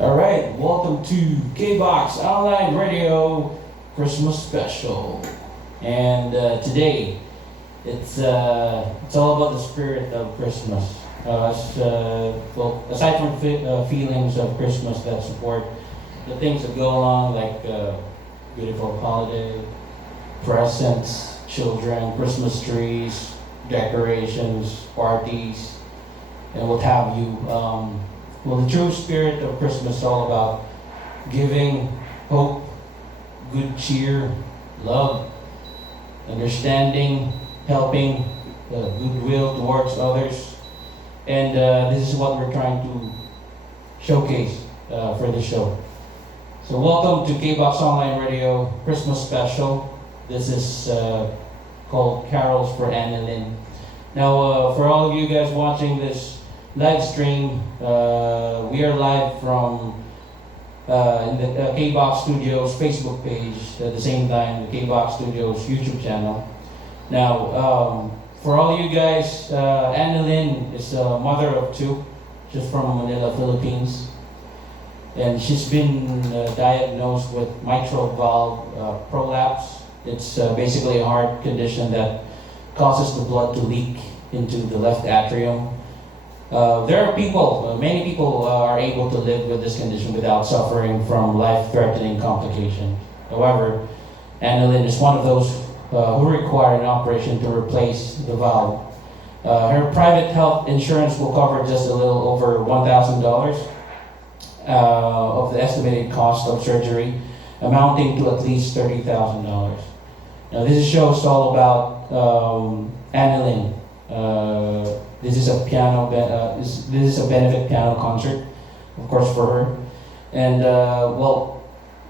All right, welcome to K-Box Online Radio Christmas Special. And today, it's all about the spirit of Christmas. Aside from feelings of Christmas that support the things that go along, like beautiful holiday, presents, children, Christmas trees, decorations, parties, and what have you. The true spirit of Christmas is all about giving hope, good cheer, love, understanding, helping, goodwill towards others. And this is what we're trying to showcase for the show. So welcome to K-Box Online Radio Christmas Special. This is called Carols for Annalyn. Now, for all of you guys watching this live stream, we are live from in the K-Box Studios Facebook page, at the same time the K-Box Studios YouTube channel. Now, for all you guys, Annalyn is a mother of two. She's from Manila, Philippines. And she's been diagnosed with mitral valve prolapse. It's basically a heart condition that causes the blood to leak into the left atrium. There are people, many people are able to live with this condition without suffering from life-threatening complications. However, Annalyn is one of those who require an operation to replace the valve. Her private health insurance will cover just a little over $1,000 of the estimated cost of surgery, amounting to at least $30,000. Now, this show is all about Annalyn. This is a this is a benefit piano concert, of course, for her. And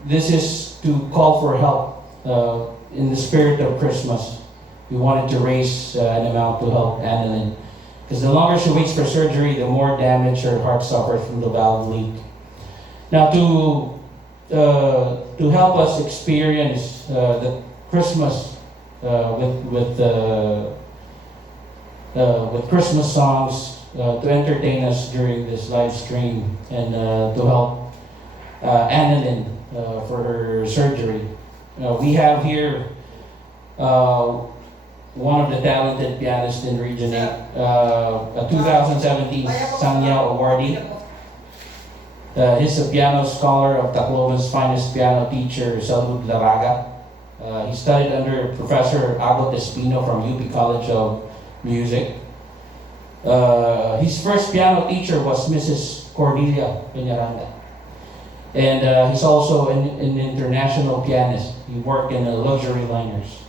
this is to call for help in the spirit of Christmas. We wanted to raise an amount to help Annalyn, because the longer she waits for surgery, the more damage her heart suffers from the valve leak. Now, to help us experience the Christmas with Christmas songs, to entertain us during this live stream, and to help Annalyn for her surgery. We have here one of the talented pianists in Region 8, a 2017 Sanyao awardee. He's a piano scholar of Tacloban's finest piano teacher, Salud Laraga. He studied under Professor Agot Espino from UP College of Music. His first piano teacher was Mrs. Cordelia Peñaranda. And he's also an international pianist. He worked in luxury liners.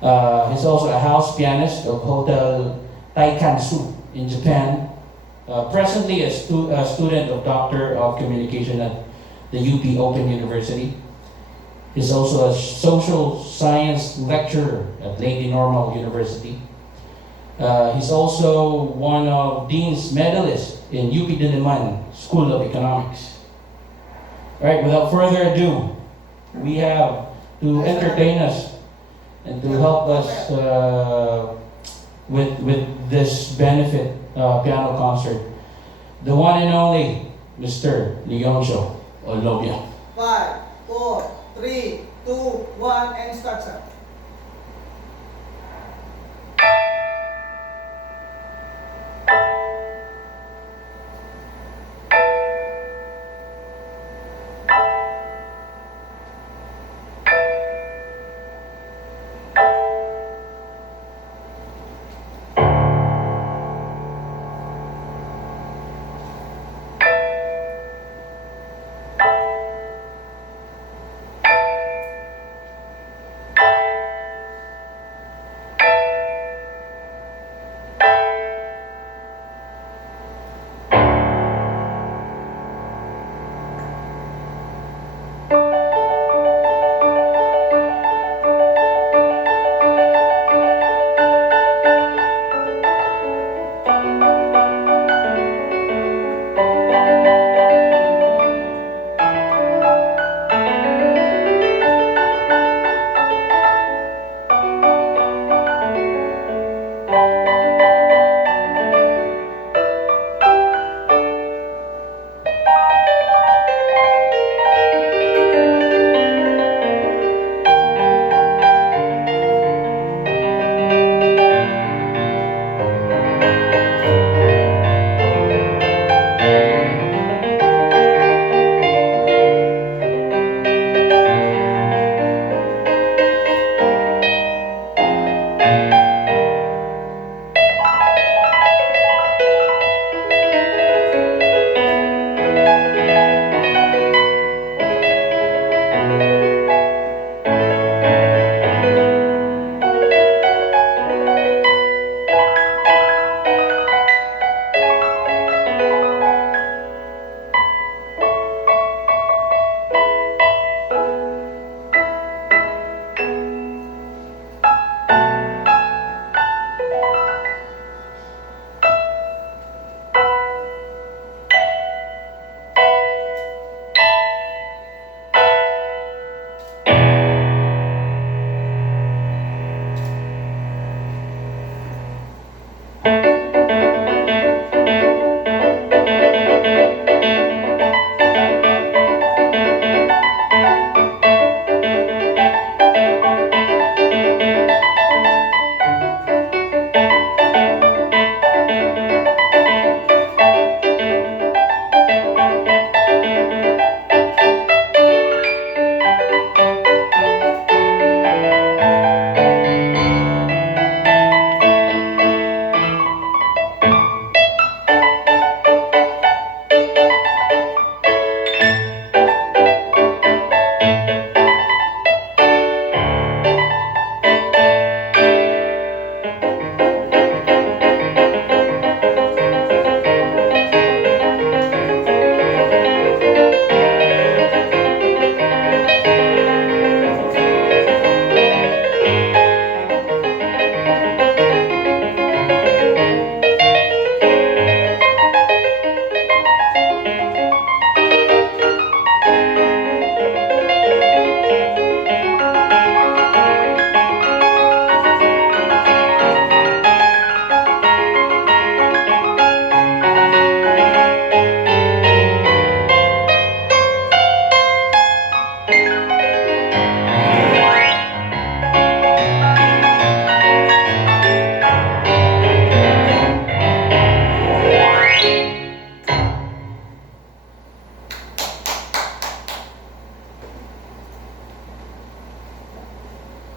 He's also a house pianist of Hotel Taikansu in Japan. Presently a student of Doctor of Communication at the UP Open University. He's also a social science lecturer at Lady Normal University. He's also one of Dean's medalists in UP Diliman School of Economics. All right, without further ado, we have to entertain us and to help us with this benefit piano concert, the one and only Mr. Leoncio Olobia. 5, 4, 3, 2, 1, and start, sir.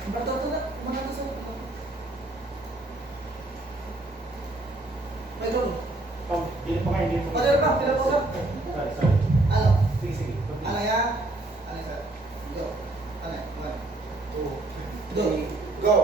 Bato ito na. Kumana sa may dong. Hindi pa kayo, hindi pa Pwede pa, pila po sir. Sorry. Ano? Sige, sige. Ano yan? Ano sir? Go. Ano? One. Two. Go. Go.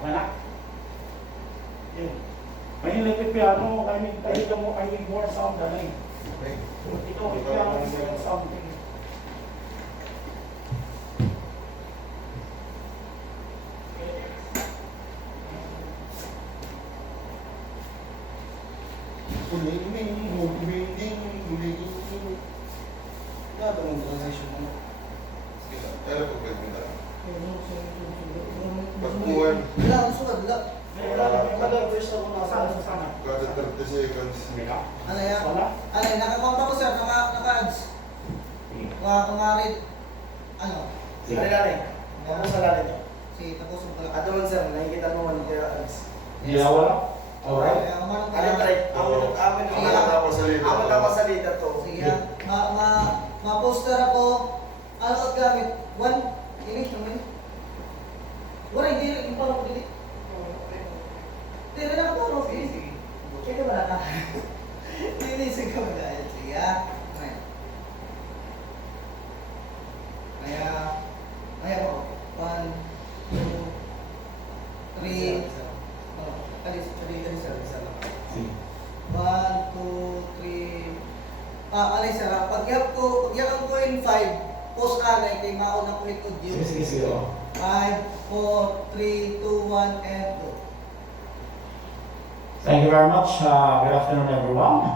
Okay na? Yun. May electric piano, I need more sound than I. Ito, piano, more sound. Pagkuhan. Wala, ang sunod, wala. Sana. Kada 30 seconds. Ano yan? Wala? Ano yan? Nakakonta ko sir, naka-ads. Kungarit. Ano? Sige. Tapos sa lalim. Sige, tapos ko pala. Ato man sir, nakikita mo man kaya ads. Yeah, wala? Alright. Kaya kumalang ka Ano na. try? Amin Ang natapos sa lito. Amin na pasalita to. Sige, ma-poster ako. Ano at gamit? One, ini, naman. Wala, hindi rin. Yung parang hindi. Hindi rin ako parang. Sige. Kaya ba na? Hindi, sige ka ba? Sige, Kaya ako. 1, 2, 3. Alis, sir. Sige. 1, 2, 3. Alay sir, pagyap ko in 5, post alay kay mauna ko ikod yun. Sige. 5, 4, 3, 2, 1, and go. Thank you very much. Good afternoon, everyone.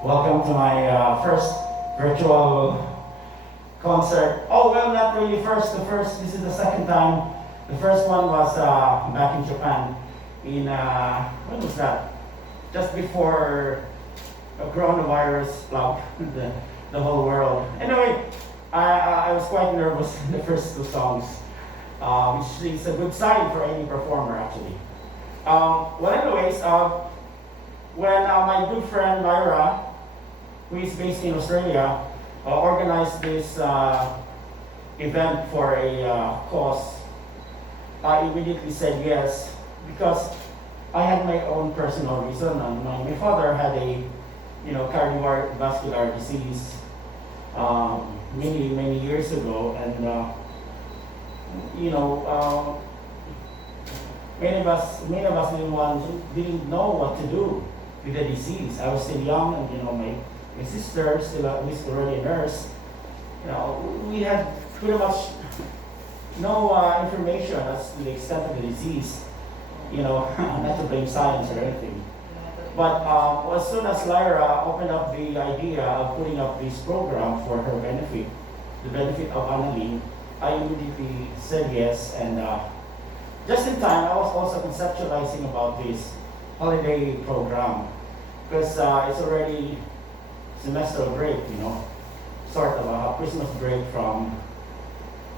Welcome to my first virtual concert. Oh, well, not really first. This is the second time. The first one was back in Japan. When was that? Just before a coronavirus plugged the whole world. Anyway, I was quite nervous in the first two songs, which is a good sign for any performer, actually. Well, anyways, when my good friend Myra who is based in Australia, organized this event for a cause, I immediately said yes because I had my own personal reason. My father had a cardiovascular disease many years ago, and many of us didn't know what to do with the disease. I was still young, and my sister still was already a nurse. We had pretty much no information as to the extent of the disease. Not to blame science or anything. But as soon as Lyra opened up the idea of putting up this program for her benefit, the benefit of Annalyn, I immediately said yes. And just in time, I was also conceptualizing about this holiday program because it's already semester break, sort of a Christmas break from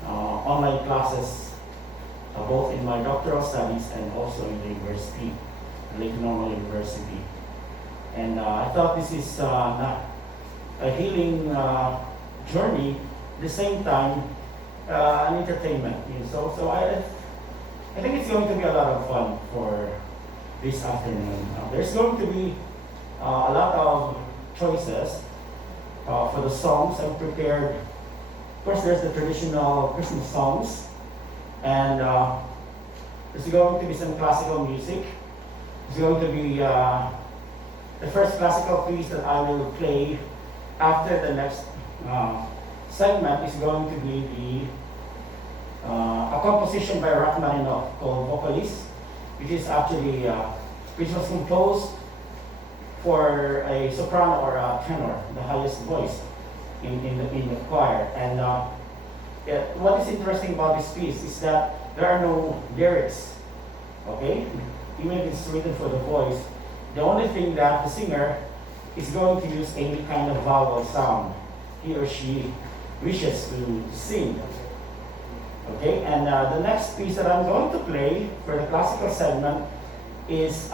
online classes, both in my doctoral studies and also in the university, Lake Normal University. And I thought this is a healing journey, at the same time an entertainment. So I think it's going to be a lot of fun for this afternoon. There's going to be a lot of choices for the songs I've prepared. Of course, there's the traditional Christmas songs, and there's going to be some classical music. There's going to be the first classical piece that I will play after the next segment is going to be a composition by Rachmaninoff called Vocalist, which is actually which was composed for a soprano or a tenor, the highest voice in the choir. And what is interesting about this piece is that there are no lyrics. Okay, even if it's written for the voice, the only thing that the singer is going to use any kind of vowel sound he or she wishes to sing. Okay, and the next piece that I'm going to play for the classical segment is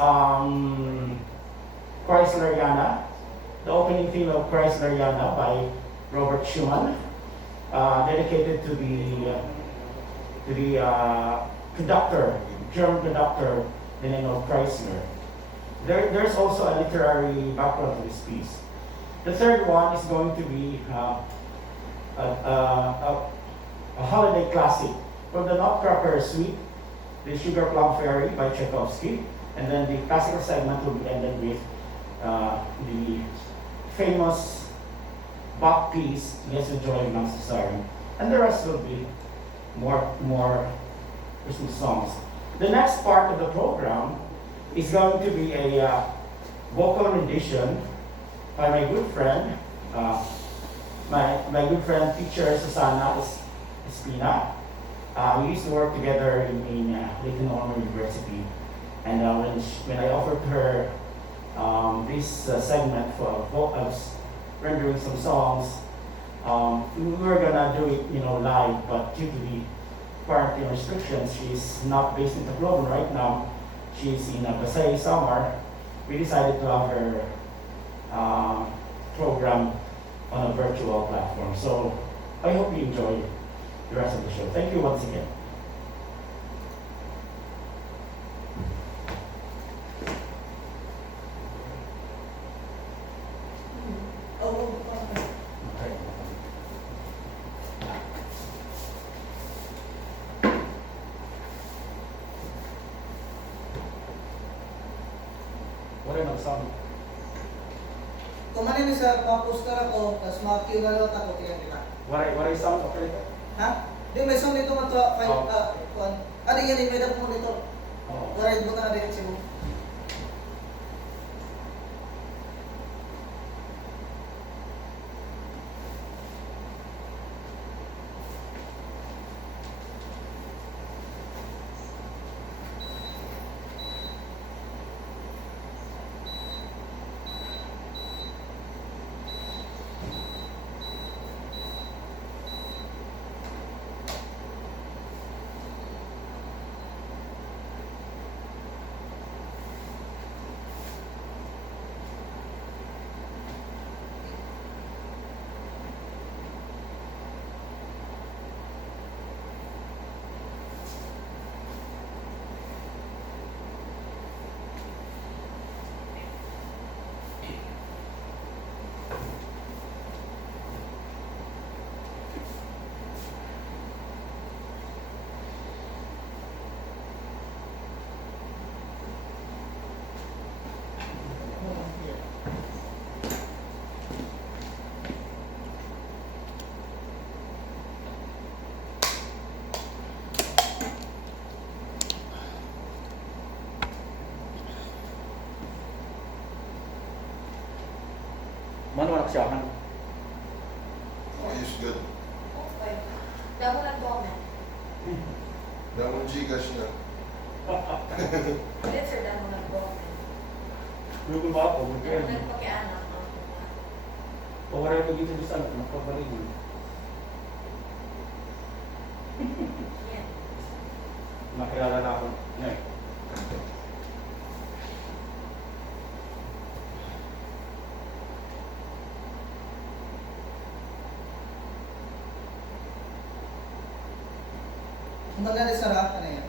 Chrysleriana, the opening theme of Chrysleriana by Robert Schumann, dedicated to the conductor, German conductor, the name of Chrysler. There's also a literary background to this piece. The third one is going to be a holiday classic from the Nutcracker Suite, the Sugar Plum Fairy by Tchaikovsky, and then the classical segment will be ended with the famous Bach piece, Jesu Joy Mansasari, and the rest will be more Christmas songs. The next part of the program is going to be a vocal rendition by my good friend, my good friend teacher Susana Espina. We used to work together in Lake Normal University, and when I offered her this segment for vocals, rendering some songs, we were gonna do it, live, but due to the quarantine restrictions, she's not based in Tacloban right now. She's in Pasay Samar. We decided to have her program on a virtual platform. So I hope you enjoy the rest of the show. Thank you once again. Okay. Wala na sound. Kung ano ni sa paposter ako, tapos mga QLot ako, tingnan kita. Wala sound okay. Ha? Di may sound dito man to, ano yan, may dapat mo dito. Oh. Waray mo na rin siya mo. Mano anak siya kan? Ayos good. Okay. Damo ng comment. Damang Gcash na. Ulit sir, damo ng comment. Lugo ba ako? Damo ng pakianak. O wala ko dito sa nakabalik mo. Yan. Nakilala na ako. Ngay. Ang maganda sarap, ano yan?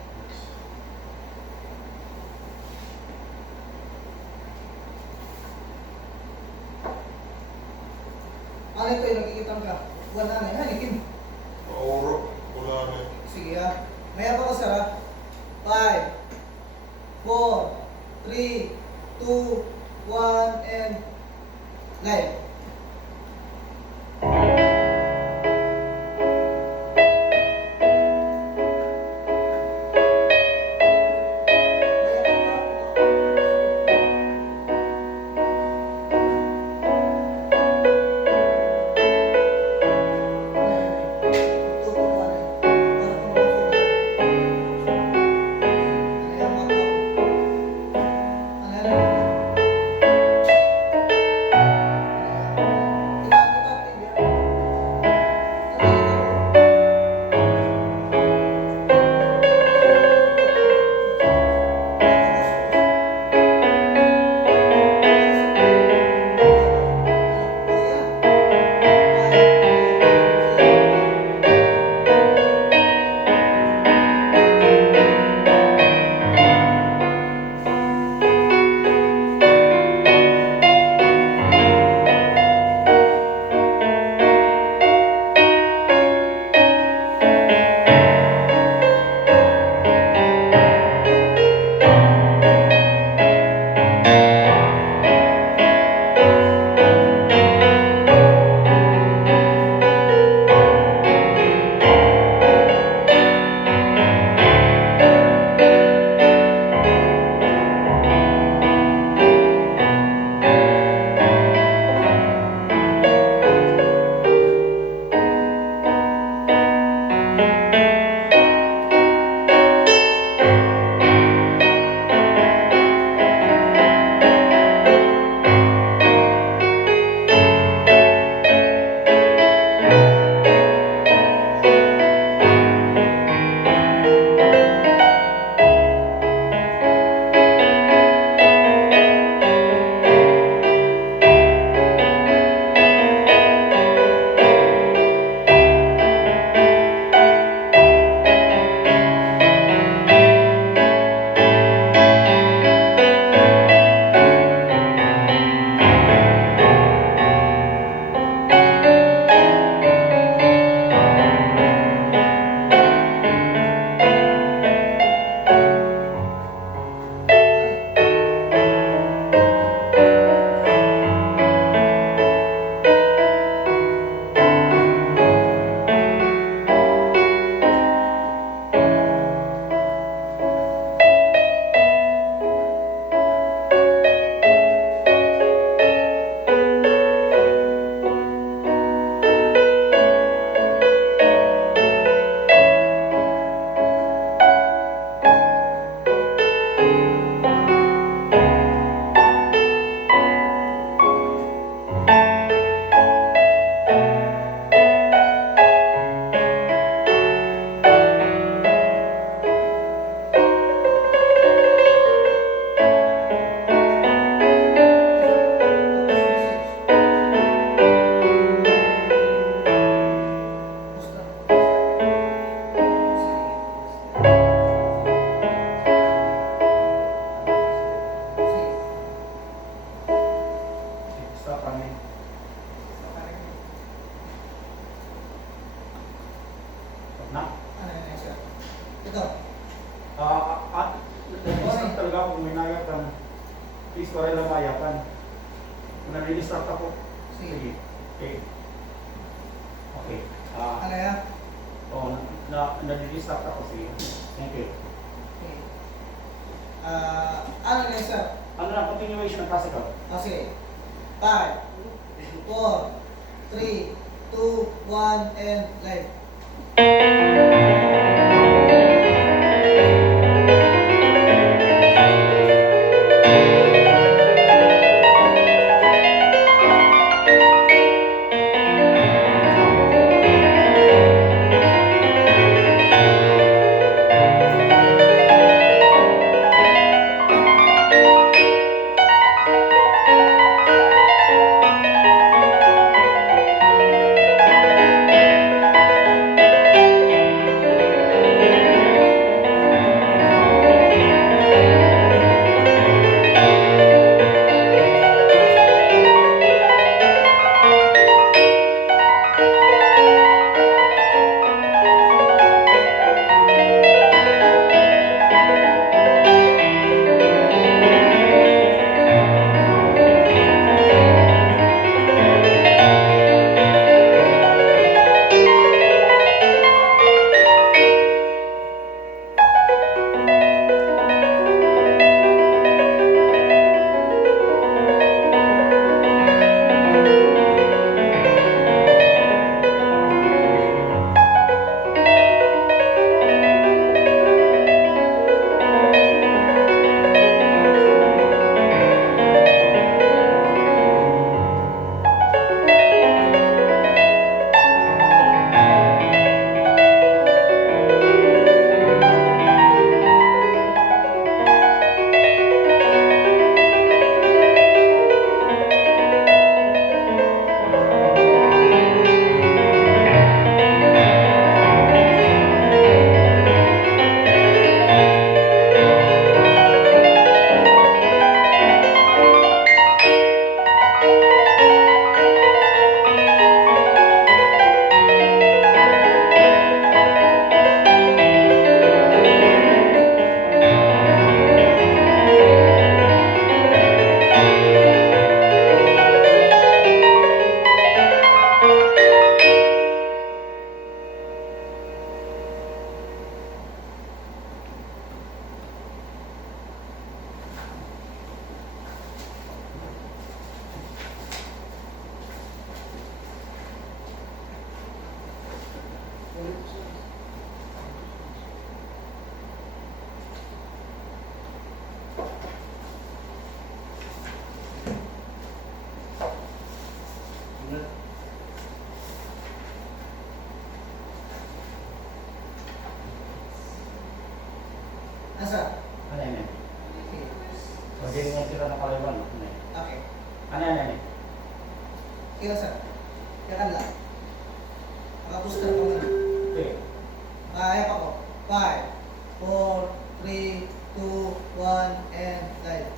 Ano ito yung nakikita ka? Wala na yan, halikin. Mauro. Wala na. Sige ha. Maya pa ko sarap. 5, 4, 3, 2, 1, and live. Nag-start talaga ako, may nagatan. Please, para lang mayapan. Kung nag-start ako, sige. Okay. Okay. Ano yan? Oo, nag-start ako, sige. Thank you. Okay. Ano na sir? Ano na, continuation ng classical? Sige. 5, 4, 3, 2, 1, and live. Asa? Ano yan? Okay. Pwede nga sila nakaliwan. Okay. Ano yan? Kaya sir. Kaya kan lang. Makapusta na muna. Okay. Kaya pa ko. 5, 4, 3, 2, 1, and live.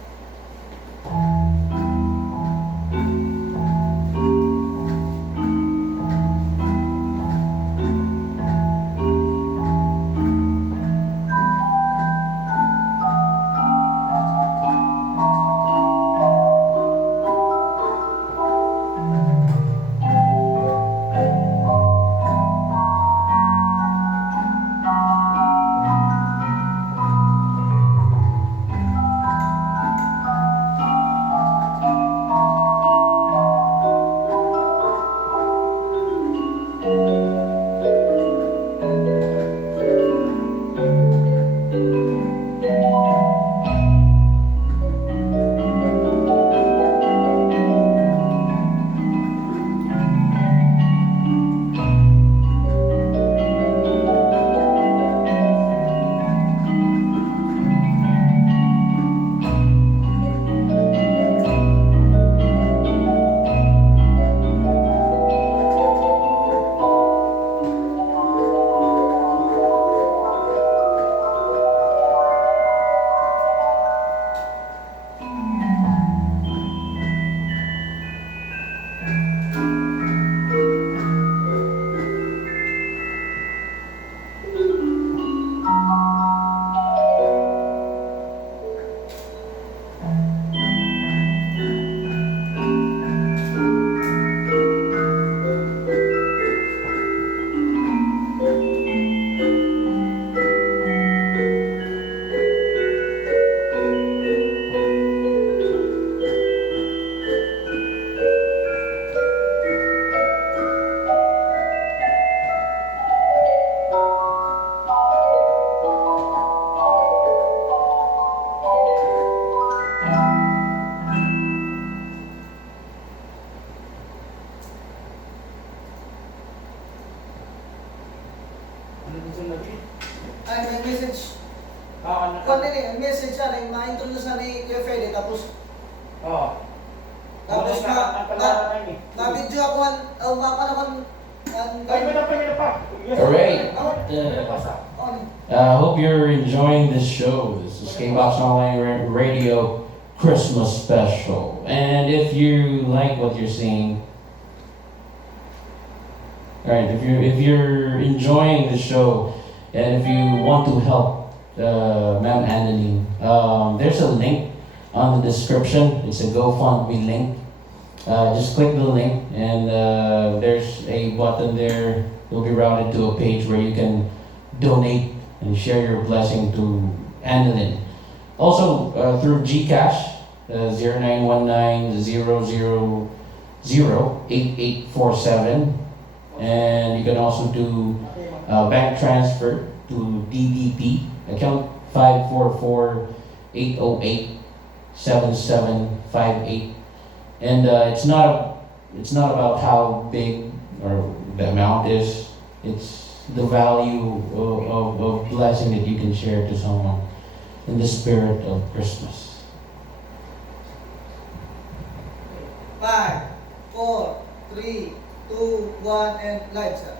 Ay, may message. ano Kung ano yung message siya, na ma-introduce na ni Kuya Fede, tapos Oo. tapos na-video ako, mapanaman, Alright. I hope you're enjoying this show. This is K-Box Online Radio Christmas Special. And if you like what you're seeing, alright, if you're enjoying the show, and if you want to help Ma'am Annaline, there's a link on the description. It's a GoFundMe link. Just click the link, and there's a button there. You'll be routed to a page where you can donate and share your blessing to Annalyn. Also, through GCash, 0919-000-8847. And you can also do bank transfer to DDP, account 544-808-7758. And it's not about how big or the amount is. It's the value of blessing that you can share to someone in the spirit of Christmas. 5, 4, 3, 2, 1, and live, sir.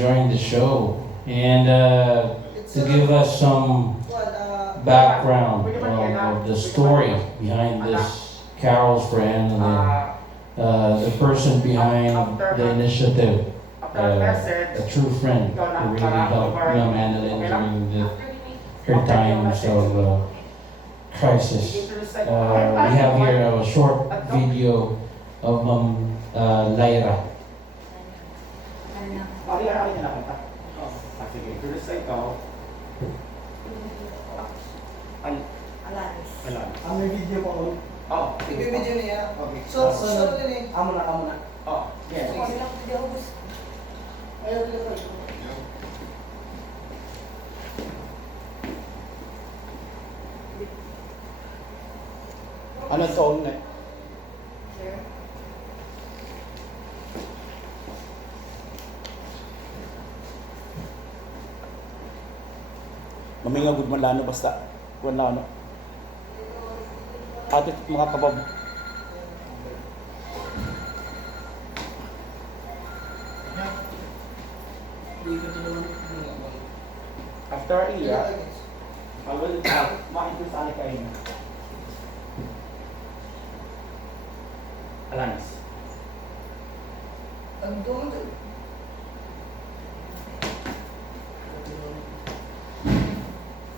enjoying the show and to give us some background of the story behind this Carols for Annalyn. The person behind the initiative, a true friend who really helped Ma'am Annalyn during her times of crisis. We have here a short video of Ma'am Lyra. Pari-hari na kita. Sige, curious sa ikaw. Alanis. Alam. May video pa ko. Oh, Ibibidyo niya. Okay. So, sunod din eh. Amo na. Oh, yes. Kasi lang video ubus. Ayaw nila ko. Yung Ano song na? Sir. Maminga good man lano basta. Kuan na ano. Atit mga kabab. After iya, I will makikisali kayo na. Alanis. Ang doon doon.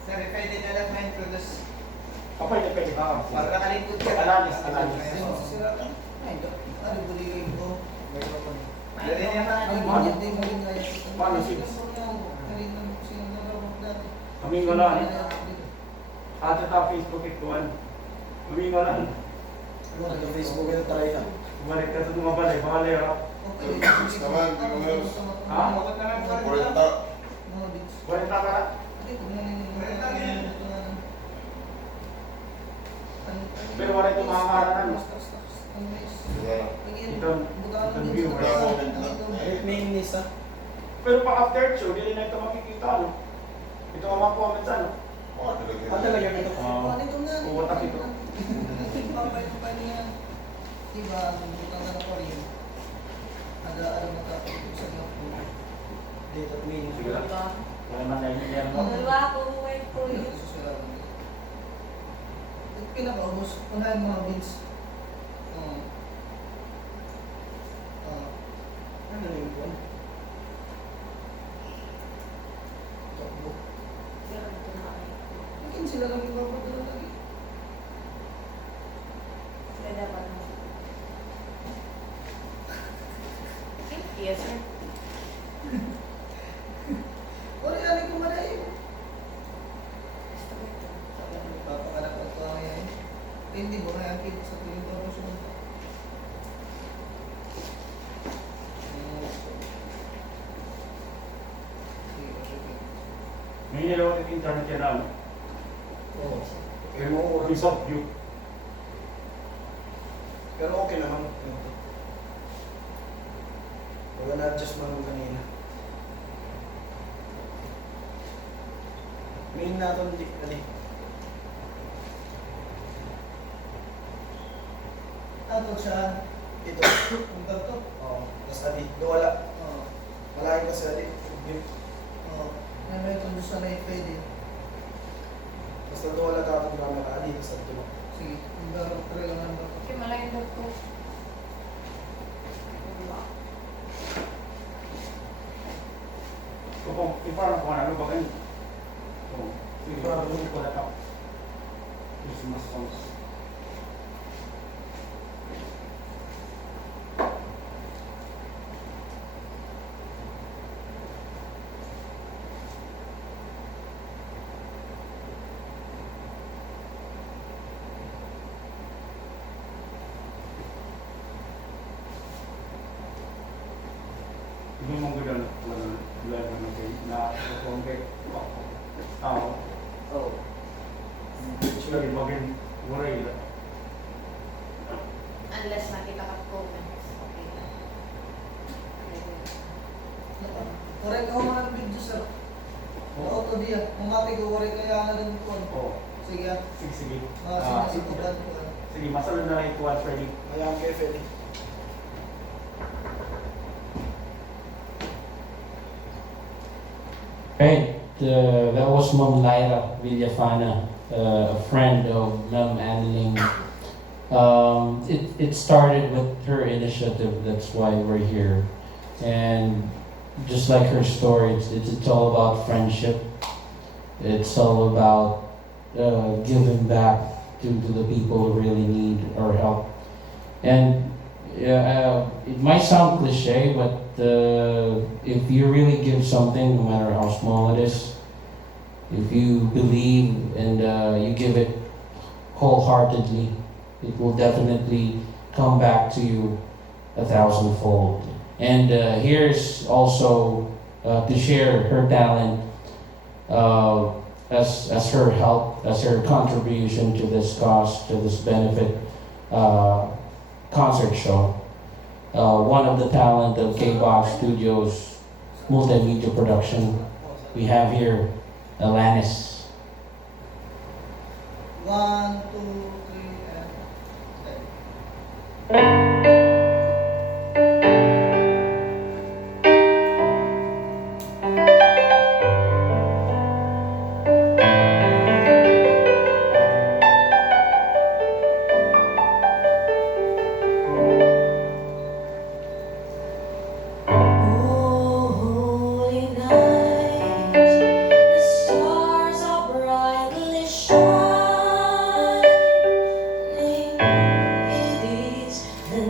Sir, pwede na lang ma-introduce. Kapag niya pwede ba? Para nakalingkod ka. Alanis. Ay, masisira ka. Ay, ano buligay ko? Dali niya na. Ang ganyan din mo rin nga yan. Paano si- Kanina sino nalaro dati. Kaming wala. Ate ta Facebook ikuan. Kaming wala. Ano Facebook yung try na. Balik ka sa mga balay, balay ha. Okay. Bits naman, di ba meron? Ha? Bakit na lang pa rin Kurenta. Mga bits. Balik ka ka. Hindi, kung Pero wala itong mga karanan. Itong viewer. Main list ha. Pero pa after show, hindi na ito makikita ano. Ito ang mga comments ano. Mga talaga. Ano talaga ito? Uwatak ito. Diba, ang butang na pa rin. Ada matapos sa mga Dito main. Sige lang. Diba? Wala man na yun mo. Diba ako, wait ko yun. Pinakaubos, unahin mga beans. Ano yung buwan? Takbo. Pero ito na kami. Mungkin sila lang ibabago lagi. Sila dapat na. Yes, sir. Wala yan ko malay. Gusto ko ito. Papanganak ko ito ang yan. Hindi mo kaya kita sa piling promotion. May nilawag yung internet yan ano. Oo. Pero result view. Pero okay naman. Wala na-adjust man nung kanina. Main natin di. Ano siya? Ito. Ang ganito? Oo. Tapos adi. Wala. Oo. Malaking kasi adi. Oo. May introduce na yung pwede. Basta wala ka itong camera adi. Tapos adi. Sige, ang darang kailangan ba? Okay, malaking loob ko. Diba? Kung iparang kung ano ba kayo. Iparang kung wala ka. Christmas songs. Hindi mo gano'n vlog na kayo na kung kayo tao. Oo. Lagi maging worry lang. Unless nakita ka comments. Okay lang. Correct ako mga video sir. Auto dia. Mamati ko correct kaya nga din ko. Oo. Sige ah. Sige. Sige ko. Sige, masalun na lang ito Freddy. Ayan kayo, Feli. Right, that was Mom Lyra Villafana, a friend of Ma'am Annalyn. It started with her initiative, that's why we're here. And just like her story, it's all about friendship. It's all about giving back to the people who really need our help. And it might sound cliche, but if you really give something, no matter how small it is, if you believe and you give it wholeheartedly, it will definitely come back to you 1,000-fold. And here's also to share her talent as her help, as her contribution to this cause, to this benefit concert show. One of the talent of K-Box Studios multimedia production. We have here Alanis. 1, 2, 3, and... Holy night, the stars are brightly shining. It is the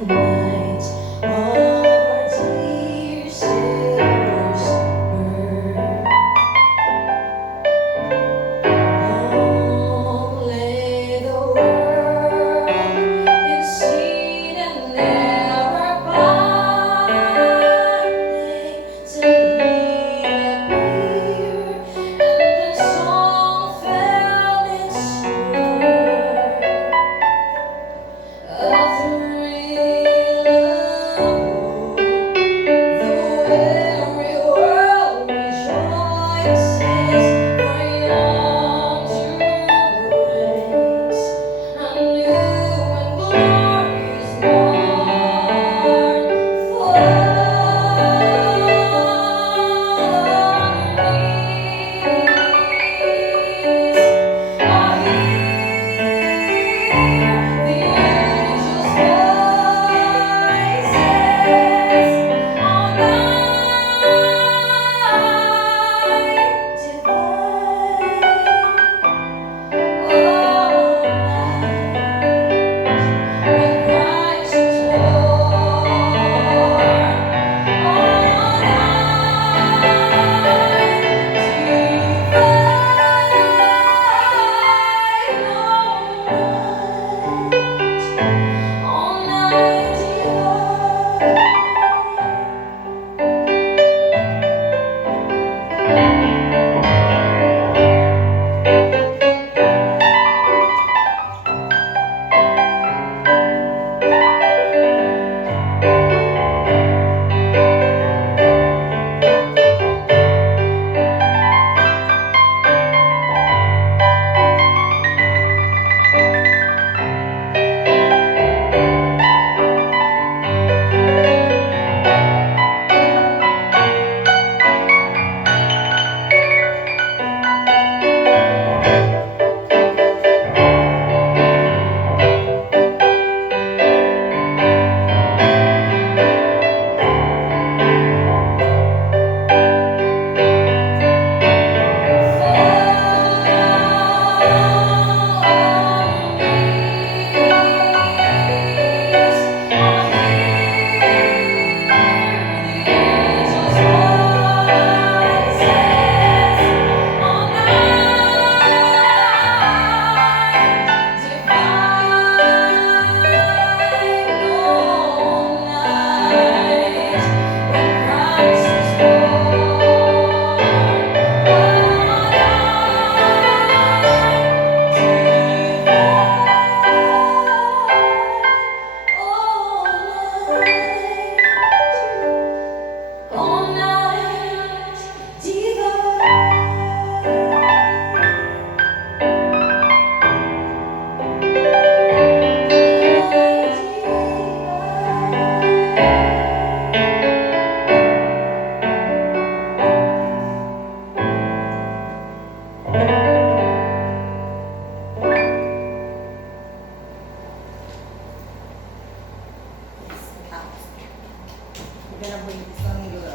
Pinabuntis. Isang lula.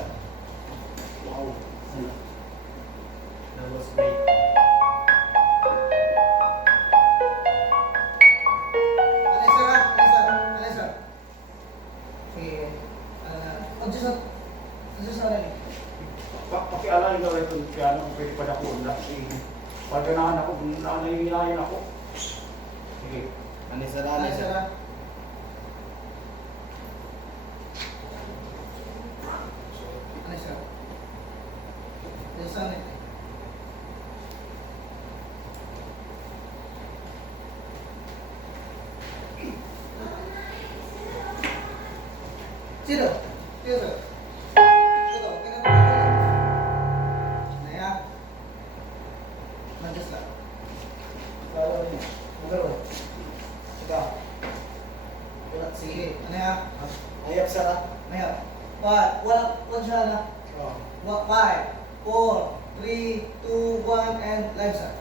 Wow. That was great. Alisa ka, Alisa, Alisa. Sige. Adjust na rin. Pakialala nga rin kung kaya nung pwede pa na ko unlak. Pagkanahan ako, nanahihinayan ako. Sige. Anisa na, Alisa Anisa. ka. Alisa. Alisa na rin. Sino? Sino sir? Ito, pinapakita. Naya. Manjas lang. Follow me. Number one. Ikaw. Wala, sige. Ano ya? Ayap sana. Naya. Wala siya na. Oh. 5, 4, 3, 2, 1, and live sir.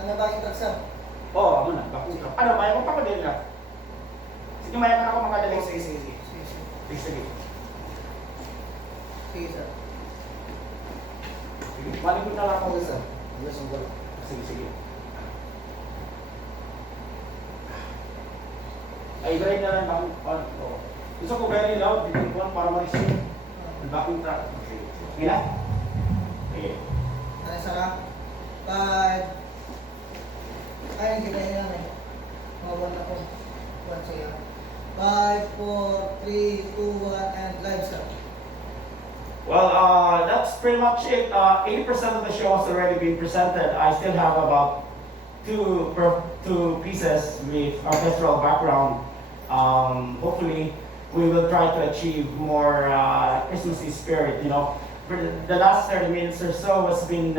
Ano ba yung tagsa? Oo, ako na. Bakit? Ano, maya mo pa ko din na. Sige, maya ka na ako mga daling. Sige, sige, sige. Sige, sige. Sige, sir. Sige, malikot na lang ako. Okay, sir. Yes, ang gala. Sige, sige. Ay, grind na lang bakit on. Oh. Gusto ko very loud, bitin ko para ma-receive. Ang backing track. Okay. Sige na? Okay. Ano isa ka? 5. Ay, hindi kita yun eh. Mawala ako. 1 siya. 5, 4, 3, 2, 1, and live, sir. Well, that's pretty much it. 80% of the show has already been presented. I still have about two pieces with orchestral background. Hopefully, we will try to achieve more Christmassy spirit. You know, for the last 30 minutes or so has been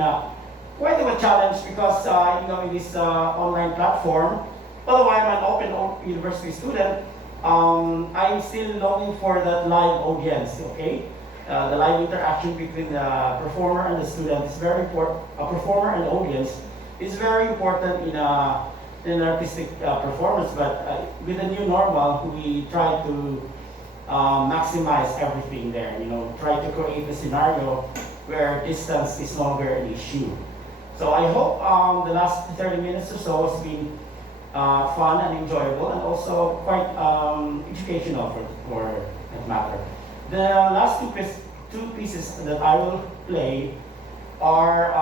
quite of a challenge because you know, in this online platform, although I'm an open university student, I'm still longing for that live audience. Okay. The live interaction between the performer and the student is very important. A performer and audience is very important in an artistic performance. But with the new normal, we try to maximize everything there. You know, try to create a scenario where distance is no longer an issue. So I hope the last 30 minutes or so has been fun and enjoyable, and also quite educational for that matter. The last two pieces that I will play are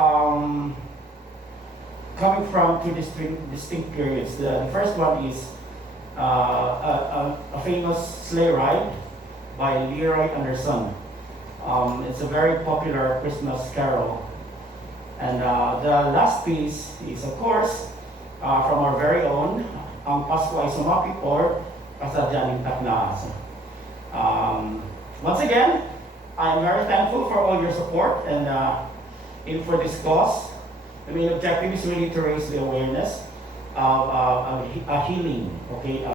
coming from two distinct periods. The first one is a famous sleigh ride by Leroy Anderson. It's a very popular Christmas carol. And the last piece is, of course, from our very own, Ang Pasko ay Sumapi, or Kasadyaning Taknaas. Once again, I'm very thankful for all your support and in for this cause. The main objective is really to raise the awareness of healing, okay?